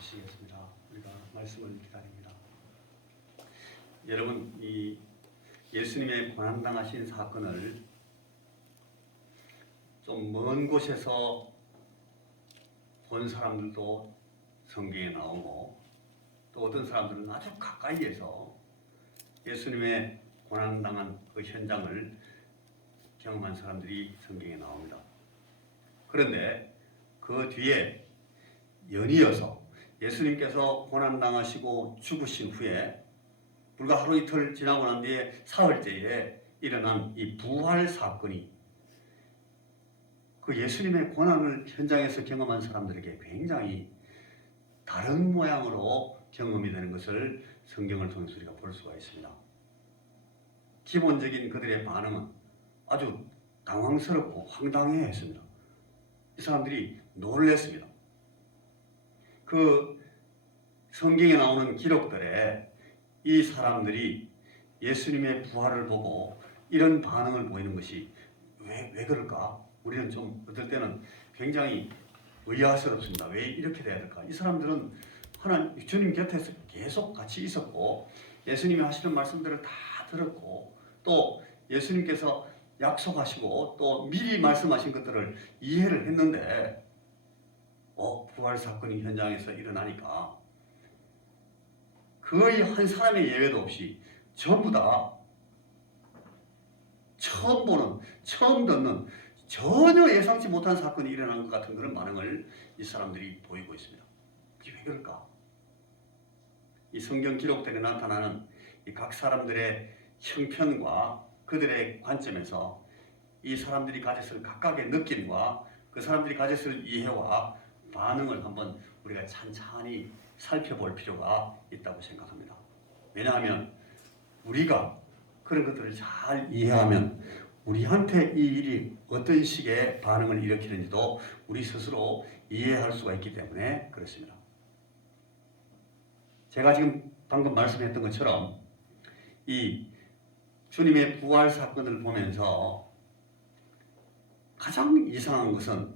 주시겠습니다. 우리가 말씀을 기다립니다. 여러분, 이 예수님의 고난당하신 사건을 좀 먼 곳에서 본 사람들도 성경에 나오고, 또 어떤 사람들은 아주 가까이에서 예수님의 고난당한 그 현장을 경험한 사람들이 성경에 나옵니다. 그런데 그 뒤에 연이어서 예수님께서 고난당하시고 죽으신 후에 불과 하루 이틀 지나고 난 뒤에 사흘째에 일어난 이 부활 사건이 그 예수님의 고난을 현장에서 경험한 사람들에게 굉장히 다른 모양으로 경험이 되는 것을 성경을 통해서 우리가 볼 수가 있습니다. 기본적인 그들의 반응은 아주 당황스럽고 황당해했습니다. 이 사람들이 놀랐습니다. 그 성경에 나오는 기록들에 이 사람들이 예수님의 부활을 보고 이런 반응을 보이는 것이 왜 그럴까? 우리는 좀 어떨 때는 굉장히 의아스럽습니다. 왜 이렇게 돼야 될까? 이 사람들은 하나님 주님 곁에서 계속 같이 있었고 예수님이 하시는 말씀들을 다 들었고 또 예수님께서 약속하시고 또 미리 말씀하신 것들을 이해를 했는데 부활 사건이 현장에서 일어나니까 거의 한 사람의 예외도 없이 전부 다 처음 보는, 처음 듣는, 전혀 예상치 못한 사건이 일어난 것 같은 그런 반응을 이 사람들이 보이고 있습니다. 이게 왜 그럴까? 이 성경 기록들에 나타나는 이 각 사람들의 형편과 그들의 관점에서 이 사람들이 가졌을 각각의 느낌과 그 사람들이 가졌을 이해와 반응을 한번 우리가 찬찬히 살펴볼 필요가 있다고 생각합니다. 왜냐하면 우리가 그런 것들을 잘 이해하면 우리한테 이 일이 어떤 식의 반응을 일으키는지도 우리 스스로 이해할 수가 있기 때문에 그렇습니다. 제가 지금 방금 말씀했던 것처럼 이 주님의 부활 사건을 보면서 가장 이상한 것은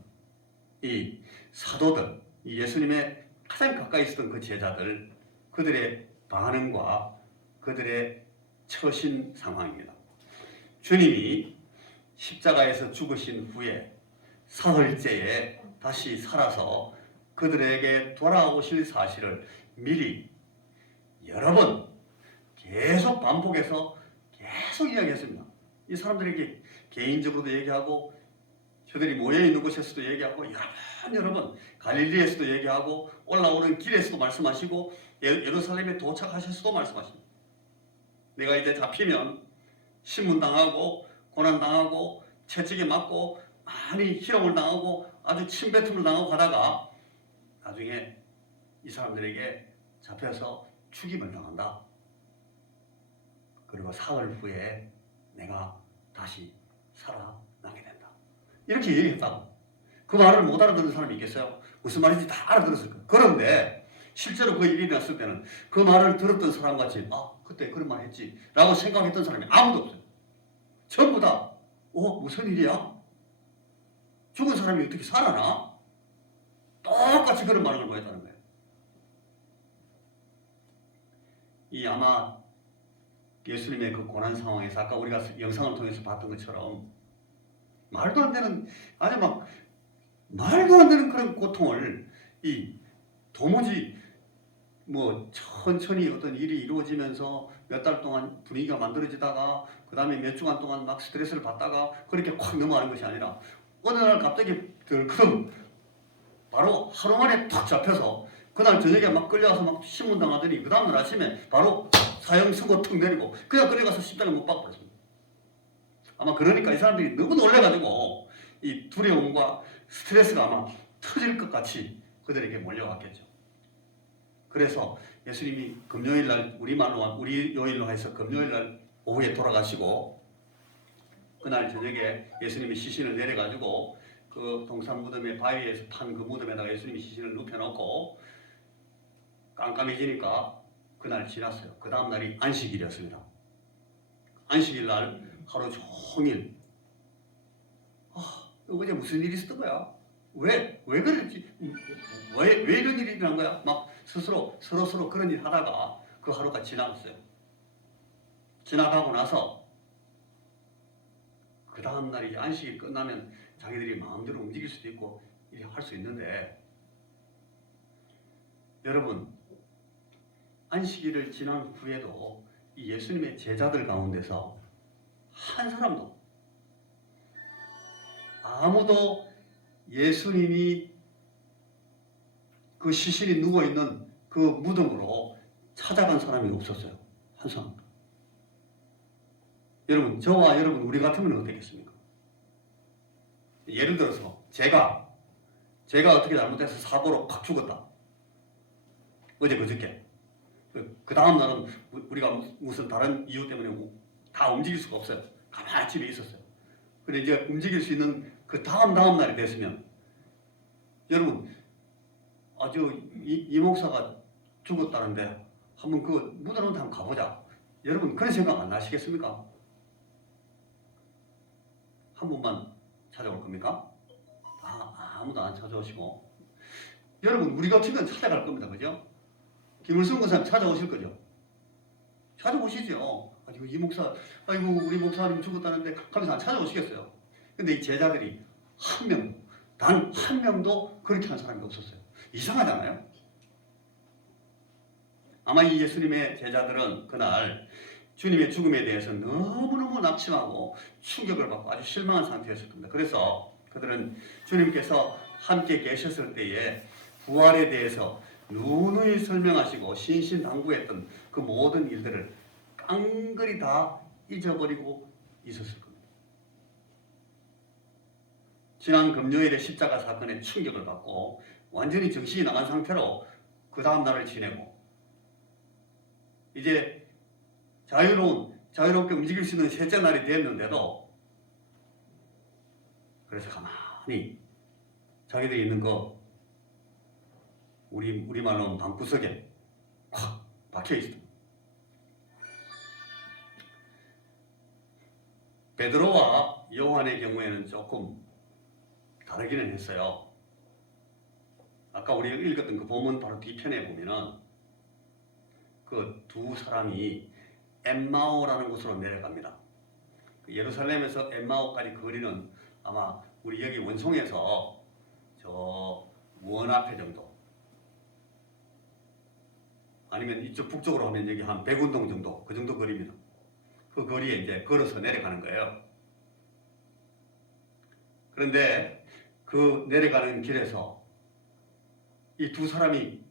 이 사도들, 이 예수님의 가장 가까이 있었던 그 제자들, 그들의 반응과 그들의 처신 상황입니다. 주님이 십자가에서 죽으신 후에 사흘째에 다시 살아서 그들에게 돌아오실 사실을 미리 여러 번 계속 반복해서 계속 이야기했습니다. 이 사람들에게 개인적으로도 얘기하고 저들이 모여있는 곳에서도 얘기하고 여러 번 갈릴리에서도 얘기하고 올라오는 길에서도 말씀하시고 예루살렘에 도착하셔서도 말씀하십니다. 내가 이제 잡히면 신문당하고 고난당하고 채찍에 맞고 많이 희롱을 당하고 아주 침뱉음을 당하고 가다가 나중에 이 사람들에게 잡혀서 죽임을 당한다. 그리고 사흘 후에 내가 다시 살아나게 된다. 이렇게 얘기했다. 그 말을 못 알아듣는 사람이 있겠어요? 무슨 말인지 다 알아들었을 거예요. 그런데 실제로 그 일이 났을 때는 그 말을 들었던 사람같이 그때 그런 말 했지 라고 생각했던 사람이 아무도 없어요. 전부 다 무슨 일이야? 죽은 사람이 어떻게 살아나? 똑같이 그런 말을 보였다는 거예요. 이 아마 예수님의 그 고난 상황에서 아까 우리가 영상을 통해서 봤던 것처럼 말도 안 되는 아주 막 말도 안 되는 그런 고통을 도무지 천천히 어떤 일이 이루어지면서 몇 달 동안 분위기가 만들어지다가 그 다음에 몇 주간 동안 막 스트레스를 받다가 그렇게 확 넘어가는 것이 아니라 어느 날 갑자기 들크덩 바로 하루 만에 탁 잡혀서 그날 저녁에 막 끌려가서 막 신문당하더니 그 다음날 아침에 바로 사형 선고 턱 내리고 그냥 끌려가서 십자가를 못 박고 그랬습니다. 아마 그러니까 이 사람들이 너무 놀래가지고 이 두려움과 스트레스가 아마 터질 것 같이 그들에게 몰려왔겠죠. 그래서 예수님이 금요일날 우리 요일로 해서 금요일날 오후에 돌아가시고 그날 저녁에 예수님이 시신을 내려가지고 그 동산무덤의 바위에서 판 그 무덤에다가 예수님이 시신을 눕혀놓고 깜깜해지니까 그날 지났어요. 그 다음 날이 안식일이었습니다. 안식일 날 하루 종일 어제 무슨 일이 있었던 거야? 왜 그랬지? 왜 이런 일이 일어난 거야? 막 스스로 서로 그런 일 하다가 그 하루가 지나갔어요. 지나가고 나서 그 다음 날이 안식이 끝나면 자기들이 마음대로 움직일 수도 있고 이렇게 할 수 있는데, 여러분, 안식일을 지난 후에도 이 예수님의 제자들 가운데서 한 사람도, 아무도 예수님이 그 시신이 누워있는 그 무덤으로 찾아간 사람이 없었어요. 한 사람. 여러분, 저와 여러분 우리 같으면 어떻겠습니까? 예를 들어서 제가 어떻게 잘못해서 사고로 팍 죽었다. 어제 그저께. 그 다음 날은 우리가 무슨 다른 이유 때문에 다 움직일 수가 없어요. 가만히 집에 있었어요. 근데 이제 움직일 수 있는 그 다음 날이 됐으면, 여러분, 이 목사가 죽었다는데 한번 그 무덤한테 한번 가보자. 여러분 그런 생각 안 나시겠습니까? 한 분만 찾아올 겁니까? 아무도 안 찾아오시고, 여러분 우리 같으면 찾아갈 겁니다. 그죠? 김을성 권사님 찾아오실 거죠? 찾아오시죠. 이 목사, 우리 목사님 죽었다는데 하면서 안 찾아오시겠어요? 근데 이 제자들이 단 한 명도 그렇게 한 사람이 없었어요. 이상하잖아요? 아마 이 예수님의 제자들은 그날 주님의 죽음에 대해서 너무너무 낙심하고 충격을 받고 아주 실망한 상태였을 겁니다. 그래서 그들은 주님께서 함께 계셨을 때에 부활에 대해서 누누이 설명하시고 신신당부했던 그 모든 일들을 깡그리 다 잊어버리고 있었을 겁니다. 지난 금요일에 십자가 사건에 충격을 받고 완전히 정신이 나간 상태로 그 다음 날을 지내고, 이제 자유롭게 움직일 수 있는 셋째 날이 됐는데도, 그래서 가만히 자기들이 있는 거 우리말로는 방구석에 콱 박혀 있습니다. 베드로와 요한의 경우에는 조금 다르기는 했어요. 아까 우리가 읽었던 그 본문 바로 뒤편에 보면은 그 두 사람이 엠마오라는 곳으로 내려갑니다. 예루살렘에서 엠마오까지 거리는 아마 우리 여기 원송에서 저 원 앞에 정도, 아니면 이쪽 북쪽으로 하면 여기 한 백운동 정도, 그 정도 거리입니다. 그 거리에 이제 걸어서 내려가는 거예요. 그런데 그 내려가는 길에서 이 두 사람이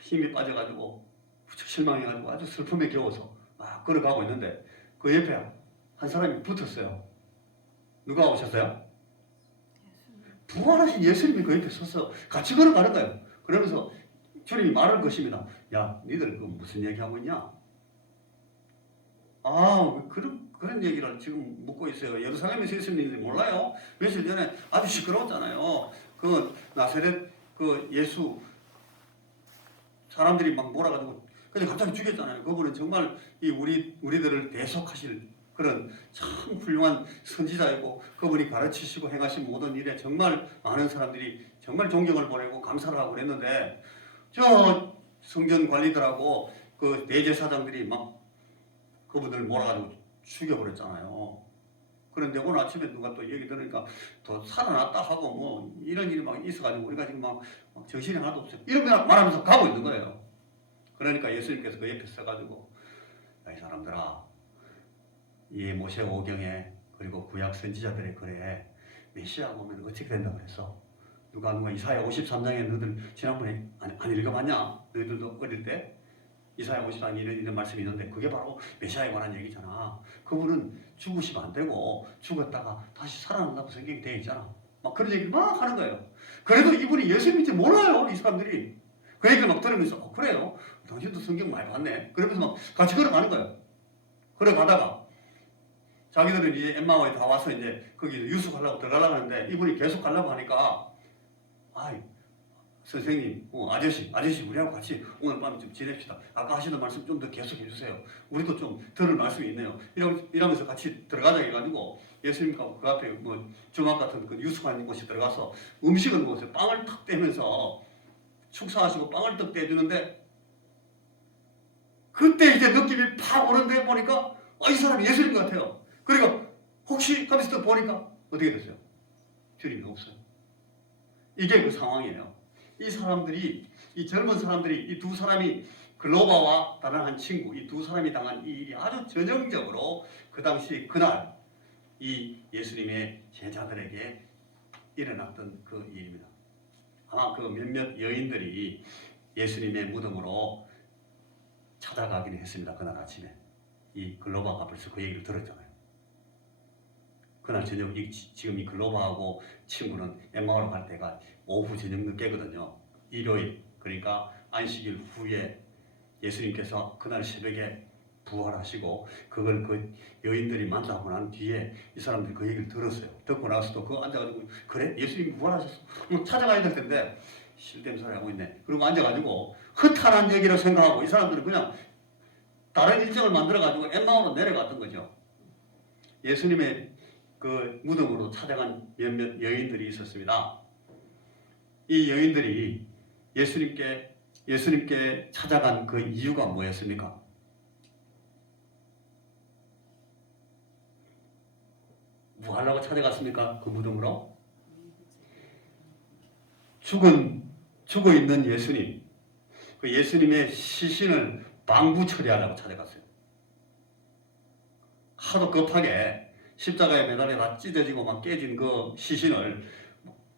힘이 빠져가지고 무척 실망해가지고 아주 슬픔에 겨워서 막 걸어가고 있는데 그 옆에 한 사람이 붙었어요. 누가 오셨어요? 부활하신 예수님이 그 옆에 서서 같이 걸어가는 거예요. 그러면서 주님이 말을 것입니다. 야, 니들 그 무슨 얘기하고 있냐? 그런 얘기를 지금 묻고 있어요. 예루살렘에서 있었는 일이 몰라요? 며칠 전에 아주 시끄러웠잖아요. 그 나사렛 그 예수 사람들이 막 몰아가지고 근데 갑자기 죽였잖아요. 그분은 정말 우리들을 대속하실 그런 참 훌륭한 선지자이고, 그분이 가르치시고 행하신 모든 일에 정말 많은 사람들이 정말 존경을 보내고 감사를 하고 그랬는데, 저 성전 관리들하고 그 대제사장들이 막 그분들 몰아가지고 죽여버렸잖아요. 그런데 오늘 아침에 누가 또 얘기 들으니까 더 살아났다 하고 뭐 이런 일이 막 있어가지고 우리가 지금 막 정신이 하나도 없어요. 이런 말하면서 가고 있는 거예요. 그러니까 예수님께서 그 옆에 서가지고, 야, 이 사람들아, 이 모세 오경에 그리고 구약 선지자들의 글에 메시아가 오면 어떻게 된다고 그랬어? 누가 이사야 53장에 너희들 지난번에 안 읽어봤냐? 너희들도 어릴 때 이사야 53장에 이런 말씀이 있는데 그게 바로 메시아에 관한 얘기잖아. 그분은 죽으시면 안 되고 죽었다가 다시 살아난다고 성경이 되어 있잖아. 막 그런 얘기를 막 하는 거예요. 그래도 이분이 예수님인지 몰라요, 이 사람들이. 그 얘기를 막 들으면서 그래요? 당신도 성경 많이 봤네. 그러면서 막 같이 걸어가는 거예요. 걸어가다가 자기들은 이제 엠마오에 다 와서 이제 거기 유숙하려고 들어가려고 하는데 이분이 계속 가려고 하니까 선생님, 아저씨 우리하고 같이 오늘 밤에 좀 지냅시다. 아까 하시던 말씀 좀 더 계속해 주세요. 우리도 좀 들을 말씀이 있네요. 이러면서 같이 들어가자 해가지고 예수님과 그 앞에 뭐 주막 같은 그 유숙한 곳에 들어가서 음식을 먹었어요. 빵을 탁 떼면서 축사하시고 빵을 탁 떼주는데 그때 이제 느낌이 팍 오는데 보니까 이 사람이 예수님 같아요. 그러니까 혹시 하면서 보니까 어떻게 됐어요? 주님이 없어요. 이게 그 상황이에요. 이 사람들이, 이 젊은 사람들이, 이 두 사람이 글로바와 다른 한 친구, 이 두 사람이 당한 이 일이 아주 전형적으로 그 당시 그날 이 예수님의 제자들에게 일어났던 그 일입니다. 아마 그 몇몇 여인들이 예수님의 무덤으로 찾아가기는 했습니다. 그날 아침에. 이 글로바가 벌써 그 얘기를 들었잖아요. 그날 저녁, 지금 이 글로바하고 친구는 엠마오로 갈 때가 오후 저녁 늦게거든요. 일요일, 그러니까 안식일 후에 예수님께서 그날 새벽에 부활하시고 그걸 그 여인들이 만나고 난 뒤에 이 사람들이 그 얘기를 들었어요. 듣고 나서도 그거 앉아가지고 그래? 예수님이 부활하셨어? 찾아가야 될 텐데 실댐 소리 하고 있네. 그리고 앉아가지고 허탄한 얘기를 생각하고 이 사람들은 그냥 다른 일정을 만들어가지고 엠마오로 내려갔던 거죠. 예수님의 그 무덤으로 찾아간 몇몇 여인들이 있었습니다. 이 여인들이 예수님께 찾아간 그 이유가 뭐였습니까? 뭐 하려고 찾아갔습니까? 그 무덤으로? 죽어 있는 예수님, 그 예수님의 시신을 방부 처리하려고 찾아갔어요. 하도 급하게 십자가에 매달려 다 찢어지고 막 깨진 그 시신을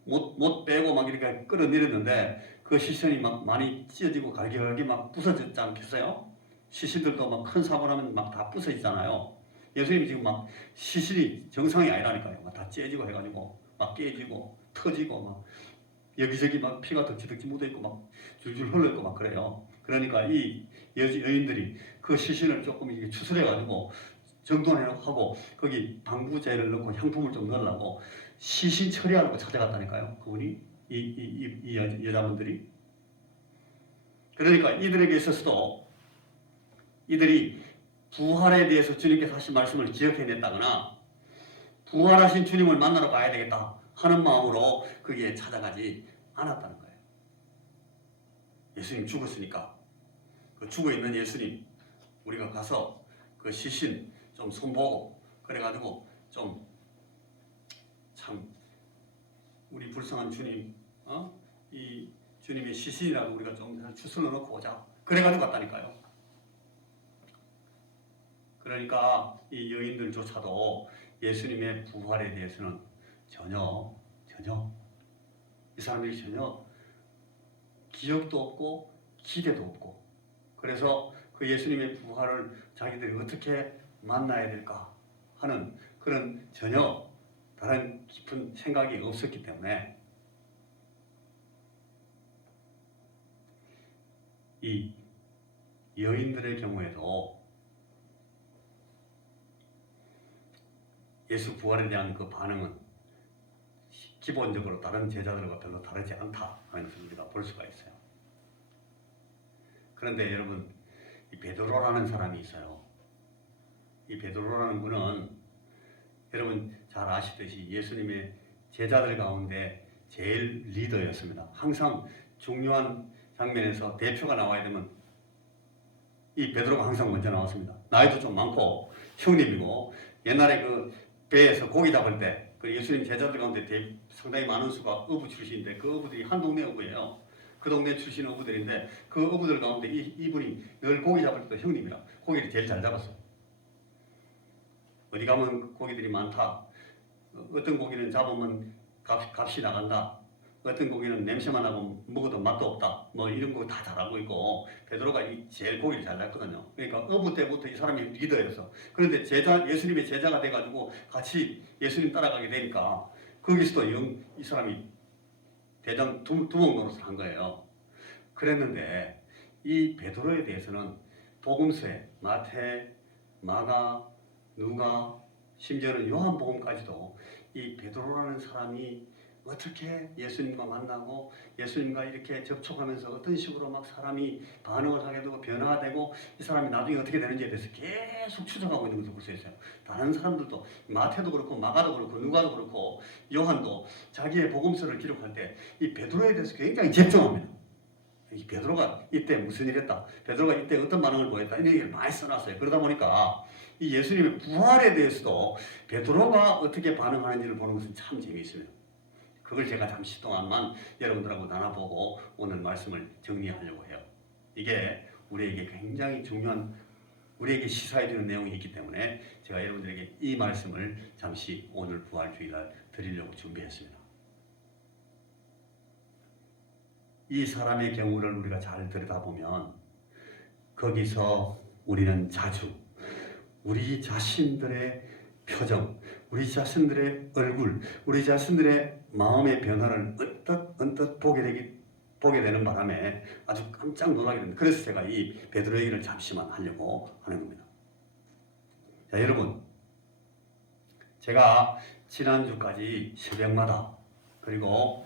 못 빼고 막 이렇게 끌어내렸는데 그 시신이 막 많이 찢어지고 갈기갈기 막 부서졌지 않겠어요? 시신들도 막 큰 사고 나면 막 다 부서지잖아요. 예수님 지금 막 시신이 정상이 아니라니까요. 막 다 찢어지고 해가지고 막 깨지고 터지고 막 여기저기 막 피가 덕지덕지 묻어있고 막 줄줄 흘러있고 막 그래요. 그러니까 이 여인들이 그 시신을 조금 이렇게 추스려가지고 정돈하고 거기 방부제를 넣고 향품을 좀 넣으려고 시신 처리하려고 찾아갔다니까요. 그분이 이 여자분들이. 그러니까 이들에게 있어서도 이들이 부활에 대해서 주님께서 하신 말씀을 기억해냈다거나 부활하신 주님을 만나러 가야 되겠다 하는 마음으로 거기에 찾아가지 않았다는 거예요. 예수님 죽었으니까 그 죽어있는 예수님 우리가 가서 그 시신 좀 손보고 그래가지고 좀 참 우리 불쌍한 주님 이 주님의 시신이라고 우리가 좀 추슬러 놓고 오자 그래가지고 갔다니까요. 그러니까 이 여인들조차도 예수님의 부활에 대해서는 전혀 이 사람들이 전혀 기억도 없고 기대도 없고 그래서 그 예수님의 부활을 자기들이 어떻게 만나야 될까 하는 그런 전혀 다른 깊은 생각이 없었기 때문에 이 여인들의 경우에도 예수 부활에 대한 그 반응은 기본적으로 다른 제자들과 별로 다르지 않다 하는 것을 우리가 볼 수가 있어요. 그런데 여러분 이 베드로라는 사람이 있어요. 이 베드로라는 분은 여러분 잘 아시듯이 예수님의 제자들 가운데 제일 리더였습니다. 항상 중요한 장면에서 대표가 나와야 되면 이 베드로가 항상 먼저 나왔습니다. 나이도 좀 많고 형님이고 옛날에 그 배에서 고기 잡을 때 그 예수님 제자들 가운데 상당히 많은 수가 어부 출신인데 그 어부들이 한 동네 어부예요. 그 동네 출신 어부들인데 그 어부들 가운데 이분이 늘 고기 잡을 때 형님이라 고기를 제일 잘 잡았어요. 어디 가면 고기들이 많다. 어떤 고기는 잡으면 값이 나간다. 어떤 고기는 냄새만 나고 먹어도 맛도 없다. 뭐 이런 거 다 잘 알고 있고 베드로가 제일 고기를 잘 잡거든요. 그러니까 어부 때부터 이 사람이 리더였어. 그런데 예수님의 제자가 돼가지고 같이 예수님 따라가게 되니까 거기서도 이 사람이 대장 두목 노릇을 한 거예요. 그랬는데 이 베드로에 대해서는 복음서에 마태, 마가, 누가 심지어는 요한복음까지도 이 베드로라는 사람이 어떻게 예수님과 만나고 예수님과 이렇게 접촉하면서 어떤 식으로 막 사람이 반응을 하게 되고 변화가 되고 이 사람이 나중에 어떻게 되는지에 대해서 계속 추적하고 있는 것을 볼 수 있어요. 다른 사람들도 마태도 그렇고 마가도 그렇고 누가도 그렇고 요한도 자기의 복음서를 기록할 때 이 베드로에 대해서 굉장히 집중합니다. 이 베드로가 이때 무슨 일 했다, 베드로가 이때 어떤 반응을 보였다, 이런 얘기를 많이 써놨어요. 그러다 보니까 이 예수님의 부활에 대해서도 베드로가 어떻게 반응하는지를 보는 것은 참 재미있습니다. 그걸 제가 잠시 동안만 여러분들하고 나눠보고 오늘 말씀을 정리하려고 해요. 이게 우리에게 굉장히 중요한, 우리에게 시사해주는 내용이 있기 때문에 제가 여러분들에게 이 말씀을 잠시 오늘 부활주일날 드리려고 준비했습니다. 이 사람의 경우를 우리가 잘 들여다보면 거기서 우리는 자주 우리 자신들의 표정, 우리 자신들의 얼굴, 우리 자신들의 마음의 변화를 언뜻 보게 되는 바람에 아주 깜짝 놀라게 됩니다. 그래서 제가 이 베드로 얘기를 잠시만 하려고 하는 겁니다. 자, 여러분, 제가 지난주까지 새벽마다 그리고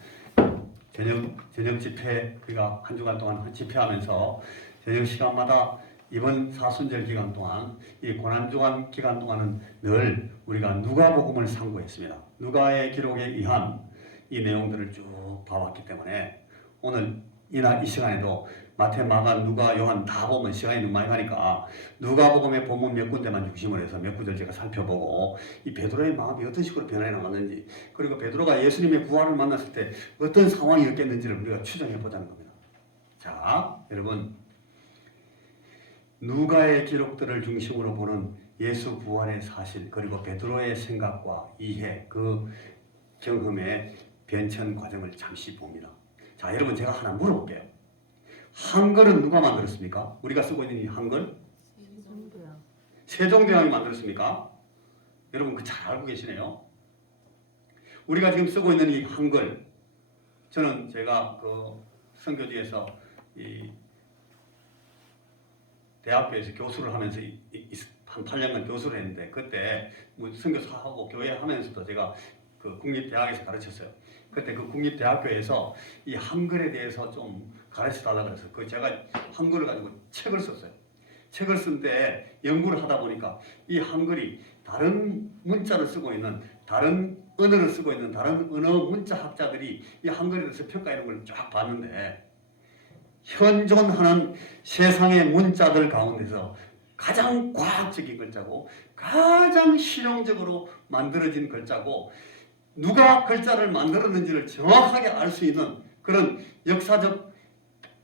저녁 집회, 그러니까 한 주간 동안 집회하면서 저녁 시간마다 이번 사순절 기간 동안, 이 고난주간 기간 동안은 늘 우리가 누가복음을 상고했습니다. 누가의 기록에 의한 이 내용들을 쭉 봐왔기 때문에 오늘 이 시간에도 마태, 마가, 누가, 요한 다 보면 시간이 너무 많이 가니까 누가복음의 본문 몇 군데만 중심으로 해서 몇 구절 제가 살펴보고 이 베드로의 마음이 어떤 식으로 변해 나갔는지, 그리고 베드로가 예수님의 부활을 만났을 때 어떤 상황이었겠는지를 우리가 추정해 보자는 겁니다. 자, 여러분, 누가의 기록들을 중심으로 보는 예수 부활의 사실, 그리고 베드로의 생각과 이해, 그 경험의 변천 과정을 잠시 봅니다. 자, 여러분, 제가 하나 물어볼게요. 한글은 누가 만들었습니까? 우리가 쓰고 있는 이 한글? 세종대왕이 만들었습니까? 여러분, 그 잘 알고 계시네요. 우리가 지금 쓰고 있는 이 한글, 저는 제가 그 선교지에서 이 대학교에서 교수를 하면서 한 8년간 교수를 했는데, 그때 선교사하고 교회 하면서도 제가 그 국립대학에서 가르쳤어요. 그때 그 국립대학교에서 이 한글에 대해서 좀 가르쳐 달라고 그래서 그 제가 한글을 가지고 책을 썼어요. 책을 쓴 때 연구를 하다 보니까 이 한글이 다른 문자를 쓰고 있는, 다른 언어를 쓰고 있는 다른 언어 문자 학자들이 이 한글에 대해서 평가하는 걸 쫙 봤는데, 현존하는 세상의 문자들 가운데서 가장 과학적인 글자고 가장 실용적으로 만들어진 글자고 누가 글자를 만들었는지를 정확하게 알 수 있는 그런 역사적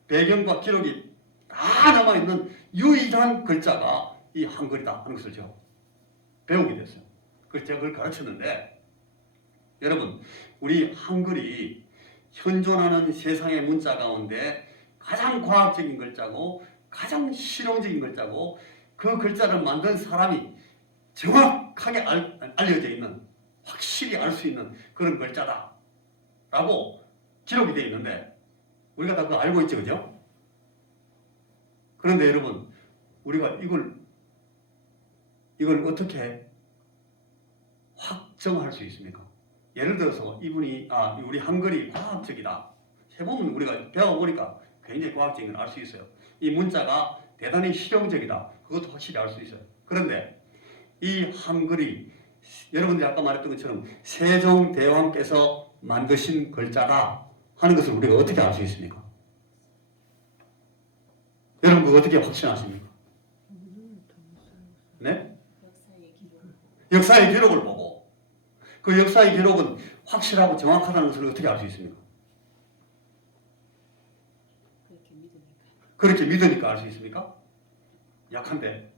배경과 기록이 다 남아있는 유일한 글자가 이 한글이다 하는 것을 제가 배우게 됐어요. 그래서 제가 그걸 가르쳤는데, 여러분, 우리 한글이 현존하는 세상의 문자 가운데 가장 과학적인 글자고 가장 실용적인 글자고 그 글자를 만든 사람이 정확하게 알려져 있는, 확실히 알 수 있는 그런 글자다 라고 기록이 되어 있는데 우리가 다 그거 알고 있죠, 그죠? 그런데 여러분, 우리가 이걸 어떻게 확정할 수 있습니까? 예를 들어서 이분이 우리 한글이 과학적이다 해보면 우리가 배워보니까 굉장히 과학적인 걸 알 수 있어요. 이 문자가 대단히 실용적이다, 그것도 확실히 알 수 있어요. 그런데 이 한글이 여러분들이 아까 말했던 것처럼 세종대왕께서 만드신 글자다 하는 것을 우리가 어떻게 알 수 있습니까? 여러분, 그거 어떻게 확신하십니까? 네? 역사의 기록을 보고, 그 역사의 기록은 확실하고 정확하다는 것을 어떻게 알 수 있습니까? 그렇게 믿으니까 알 수 있습니까? 약한데.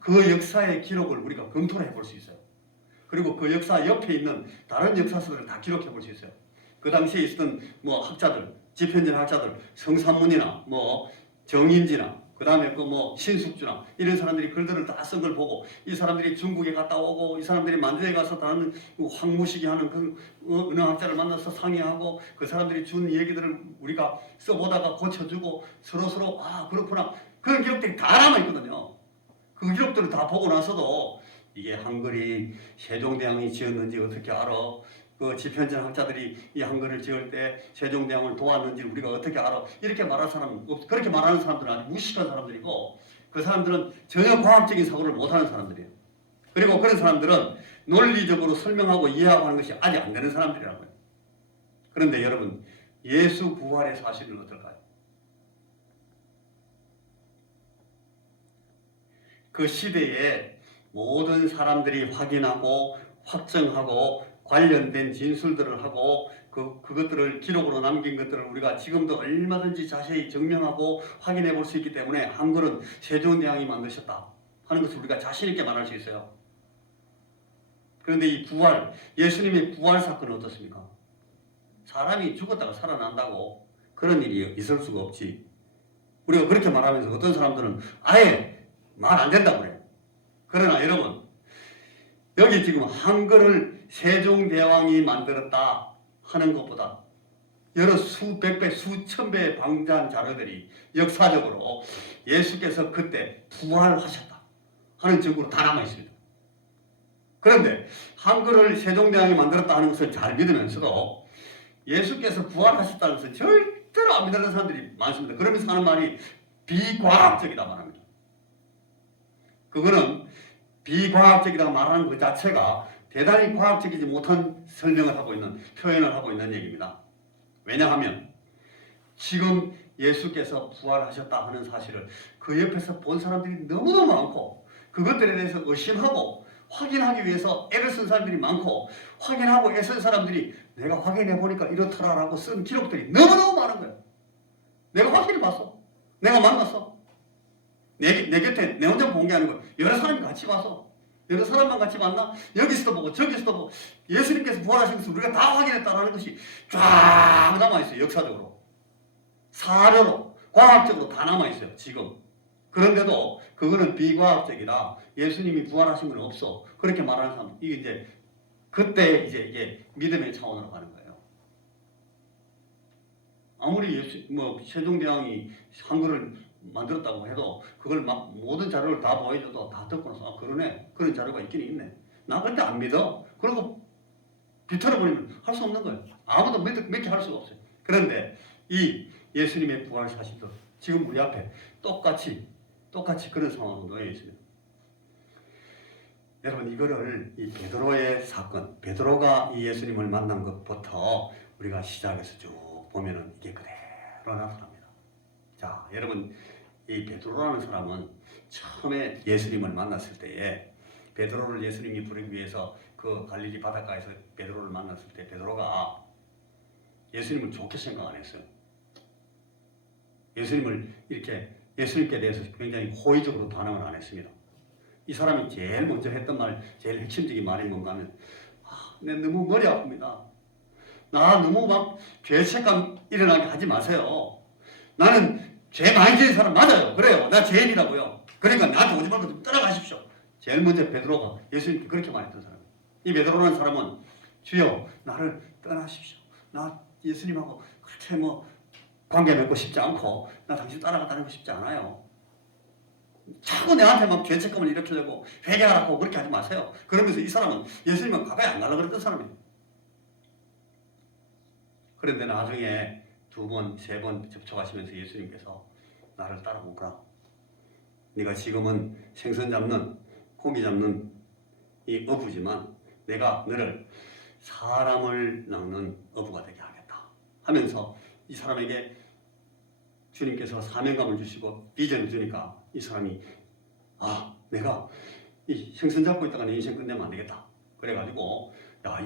그 역사의 기록을 우리가 검토를 해볼 수 있어요. 그리고 그 역사 옆에 있는 다른 역사서들을 다 기록해 볼 수 있어요. 그 당시에 있었던 학자들, 집현전 학자들, 성산문이나 정인지나 그 다음에 신숙주나 이런 사람들이 글들을 다 쓴 걸 보고, 이 사람들이 중국에 갔다 오고 이 사람들이 만주에 가서 다른 황무식이 하는 그 은어학자를 만나서 상의하고 그 사람들이 준 얘기들을 우리가 써보다가 고쳐주고 서로 그렇구나, 그런 기록들이 다 남아있거든요. 그 기록들을 다 보고 나서도 이게 한글이 세종대왕이 지었는지 어떻게 알아? 그 지편전 학자들이 이 한글을 지을 때 세종대왕을 도왔는지 우리가 어떻게 알아? 이렇게 말할 사람은 없어. 그렇게 말하는 사람들은 아주 무식한 사람들이고 그 사람들은 전혀 과학적인 사고를 못하는 사람들이에요. 그리고 그런 사람들은 논리적으로 설명하고 이해하고 하는 것이 아직 안 되는 사람들이라고요. 그런데 여러분, 예수 부활의 사실은 어떨까요? 그 시대에 모든 사람들이 확인하고 확정하고 관련된 진술들을 하고 그것들을 기록으로 남긴 것들을 우리가 지금도 얼마든지 자세히 증명하고 확인해 볼 수 있기 때문에 한글은 세종대왕이 만드셨다 하는 것을 우리가 자신 있게 말할 수 있어요. 그런데 이 부활, 예수님의 부활 사건은 어떻습니까? 사람이 죽었다가 살아난다고 그런 일이 있을 수가 없지. 우리가 그렇게 말하면서 어떤 사람들은 아예 말 안 된다고 그래요. 그러나 여러분, 여기 지금 한글을 세종대왕이 만들었다 하는 것보다 여러 수백 배, 수천 배의 방대한 자료들이 역사적으로 예수께서 그때 부활하셨다 하는 증거로 다 남아 있습니다. 그런데 한글을 세종대왕이 만들었다 하는 것을 잘 믿으면서도 예수께서 부활하셨다는 것은 절대로 안 믿는 사람들이 많습니다. 그러면서 하는 말이 비과학적이다 말합니다. 그거는 비과학적이라고 말하는 것 자체가 대단히 과학적이지 못한 설명을 하고 있는, 표현을 하고 있는 얘기입니다. 왜냐하면 지금 예수께서 부활하셨다 하는 사실을 그 옆에서 본 사람들이 너무너무 많고 그것들에 대해서 의심하고 확인하기 위해서 애를 쓴 사람들이 많고 확인하고 애쓴 사람들이 내가 확인해 보니까 이렇더라라고 쓴 기록들이 너무너무 많은 거예요. 내가 확인해 봤어. 내가 만났어. 내 곁에 내 혼자 본 게 아니고 여러 사람이 같이 봐서 여러 사람만 같이 만나 여기서도 보고 저기서도 보고 예수님께서 부활하신 것을 우리가 다 확인했다는 것이 쫙 남아있어요. 역사적으로 사료로 과학적으로 다 남아있어요. 지금. 그런데도 그거는 비과학적이다. 예수님이 부활하신 건 없어. 그렇게 말하는 사람 이게 이제 그때 이제 이게 믿음의 차원으로 가는 거예요. 아무리 세종대왕이 한글을 만들었다고 해도 그걸 막 모든 자료를 다 보여줘도 다 듣고 나서 아 그러네 그런 자료가 있긴 있네. 나 근데 안 믿어. 그리고 비틀어버리면 할 수 없는 거예요. 아무도 믿게 할 수가 없어요. 그런데 이 예수님의 부활 사실도 지금 우리 앞에 똑같이 그런 상황으로 놓여 있습니다. 여러분 이거를 이 베드로의 사건, 베드로가 이 예수님을 만난 것부터 우리가 시작해서 쭉 보면은 이게 그대로 나타납니다. 자, 여러분 이 베드로라는 사람은 처음에 예수님을 만났을 때에 베드로를 예수님이 부르기 위해서 그 갈릴리 바닷가에서 베드로를 만났을 때 베드로가 예수님을 좋게 생각 안 했어요. 예수님께 대해서 굉장히 호의적으로 반응을 안 했습니다. 이 사람이 제일 먼저 했던 말, 제일 핵심적인 말이 뭔가 하면 내 너무 머리 아픕니다. 나 너무 막 죄책감 일어나게 하지 마세요. 나는 죄 많이 지은 사람 맞아요. 그래요. 나 죄인이라고요. 그러니까 나한테 오지 말고 좀 떠나가십시오. 제일 먼저 베드로가 예수님께 그렇게 말했던 사람이에요. 이 베드로라는 사람은 주여 나를 떠나십시오. 나 예수님하고 그렇게 관계 맺고 싶지 않고 나 당신 따라가 다니고 싶지 않아요. 자꾸 내한테 막 죄책감을 일으키려고 회개하라고 그렇게 하지 마세요. 그러면서 이 사람은 예수님은 가까이 안 가려고 그랬던 사람이에요. 그런데 나중에 2번, 3번 접촉하시면서 예수님께서 나를 따라오거라. 네가 지금은 생선 잡는, 고기 잡는 이 어부지만 내가 너를 사람을 낚는 어부가 되게 하겠다 하면서 이 사람에게 주님께서 사명감을 주시고 비전을 주니까 이 사람이 내가 이 생선 잡고 있다가 내 인생 끝내면 안 되겠다. 그래가지고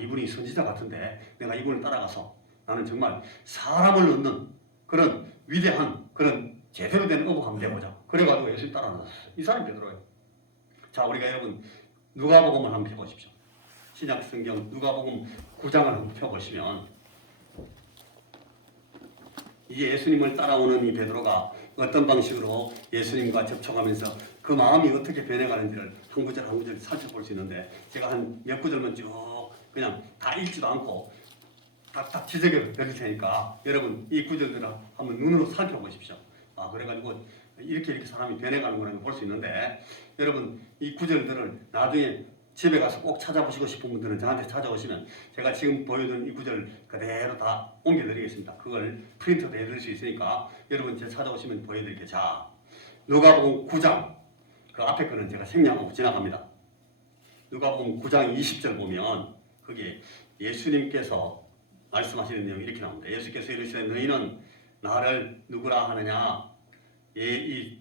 이분이 선지자 같은데 내가 이분을 따라가서 나는 정말 사람을 얻는 그런 위대한 그런 제대로 된 어부 한번 돼보자. 그래가지고 예수님 따라 나섰어요. 이 사람이 베드로예요. 자, 우리가 여러분 누가복음을 한번 펴보십시오. 신약 성경 누가복음 9장을 한번 펴보시면 이제 예수님을 따라오는 이 베드로가 어떤 방식으로 예수님과 접촉하면서 그 마음이 어떻게 변해가는지를 한 구절 한 구절 살펴볼 수 있는데 제가 한 몇 구절만 쭉 그냥 다 읽지도 않고 딱딱 지적해 드릴 테니까 여러분 이 구절들을 한번 눈으로 살펴보십시오. 그래가지고 이렇게 사람이 변해가는 거라는 걸 볼 수 있는데 여러분 이 구절들을 나중에 집에 가서 꼭 찾아보시고 싶은 분들은 저한테 찾아오시면 제가 지금 보여준 이 구절 그대로 다 옮겨드리겠습니다. 그걸 프린트도 해드릴 수 있으니까 여러분 제 찾아오시면 보여드릴게요. 자, 누가복음 9장 그 앞에 거는 제가 생략하고 지나갑니다. 누가복음 9장 20절 보면 거기에 예수님께서 말씀하시는 내용이 이렇게 나옵니다. 예수께서 이르시되 너희는 나를 누구라 하느냐. 이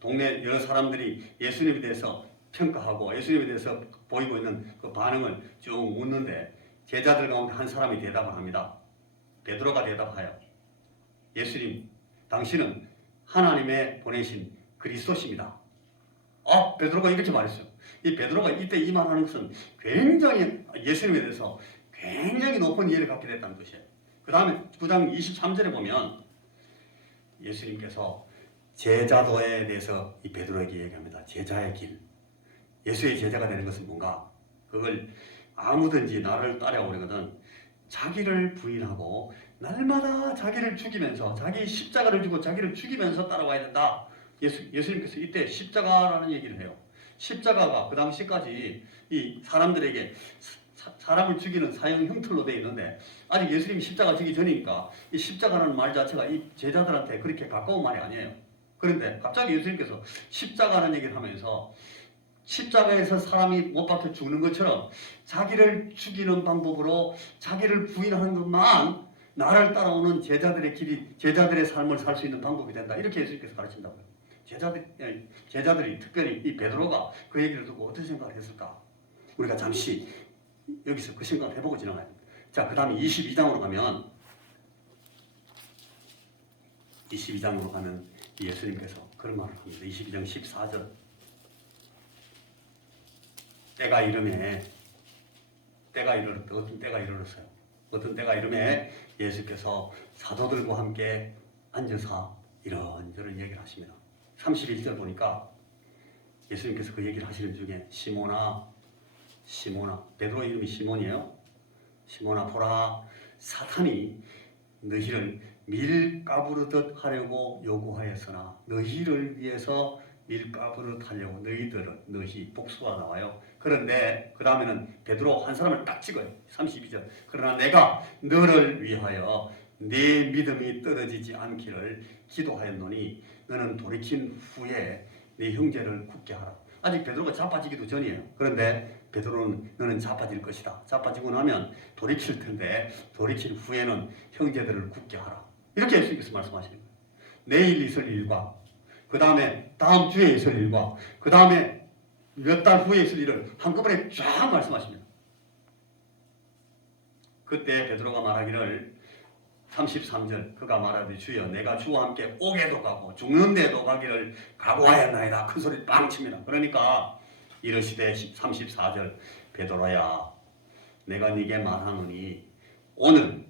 동네 여러 사람들이 예수님에 대해서 평가하고 예수님에 대해서 보이고 있는 그 반응을 쭉 묻는데 제자들 가운데 한 사람이 대답을 합니다. 베드로가 대답하여 예수님, 당신은 하나님의 보내신 그리스도십니다. 베드로가 이렇게 말했어요. 이 베드로가 이때 이 말하는 것은 굉장히 예수님에 대해서 굉장히 높은 이해를 갖게 됐다는 것이에요. 그 다음에 9장 23절에 보면 예수님께서 제자도에 대해서 이 베드로에게 얘기합니다. 제자의 길. 예수의 제자가 되는 것은 뭔가? 그걸 아무든지 나를 따라오려거든 자기를 부인하고 날마다 자기를 죽이면서 자기 십자가를 지고 자기를 죽이면서 따라와야 된다. 예수님께서 이때 십자가라는 얘기를 해요. 십자가가 그 당시까지 이 사람들에게 사람을 죽이는 사형 형틀로 되어 있는데 아직 예수님이 십자가 지기 전이니까 이 십자가라는 말 자체가 이 제자들한테 그렇게 가까운 말이 아니에요. 그런데 갑자기 예수님께서 십자가라는 얘기를 하면서 십자가에서 사람이 못 박혀 죽는 것처럼 자기를 죽이는 방법으로 자기를 부인하는 것만 나를 따라오는 제자들의 길이, 제자들의 삶을 살 수 있는 방법이 된다. 이렇게 예수님께서 가르친다고요. 제자들이 특별히 이 베드로가 그 얘기를 듣고 어떤 생각을 했을까? 우리가 잠시 여기서 그 생각을 해보고 지나가야 됩니다. 자, 그 다음에 22장으로 가면 예수님께서 그런 말을 합니다. 22장 14절 때가 이름에 어떤 때가 이르렀어요. 어떤 때가 이름에 예수께서 사도들과 함께 앉아서 이런저런 얘기를 하십니다. 31절 보니까 예수님께서 그 얘기를 하시는 중에 시몬아 베드로 이름이 시몬이에요. 시몬아 보라 사탄이 너희를 밀가부르듯 하려고 요구하였으나 너희를 위해서 밀가부르듯 하려고 너희 복수가 나와요. 그런데 그 다음에는 베드로 한 사람을 딱 찍어요. 32절 그러나 내가 너를 위하여 네 믿음이 떨어지지 않기를 기도하였노니 너는 돌이킨 후에 네 형제를 굳게 하라. 아직 베드로가 자빠지기도 전이에요. 그런데 베드로는 너는 자빠질 것이다. 자빠지고 나면 돌이킬 텐데 돌이킬 후에는 형제들을 굳게 하라. 이렇게 예수님께서 말씀하시는 거예요. 내일 있을 일과 그 다음에 다음 주에 있을 일과 그 다음에 몇 달 후에 있을 일을 한꺼번에 쫙 말씀하십니다. 그때 베드로가 말하기를 33절 그가 말하되 주여 내가 주와 함께 옥에도 가고 죽는 데도 가기를 각오하였나이다. 큰 소리 빵 칩니다. 그러니까 이르시되 34절 베드로야 내가 네게 말하노니 오늘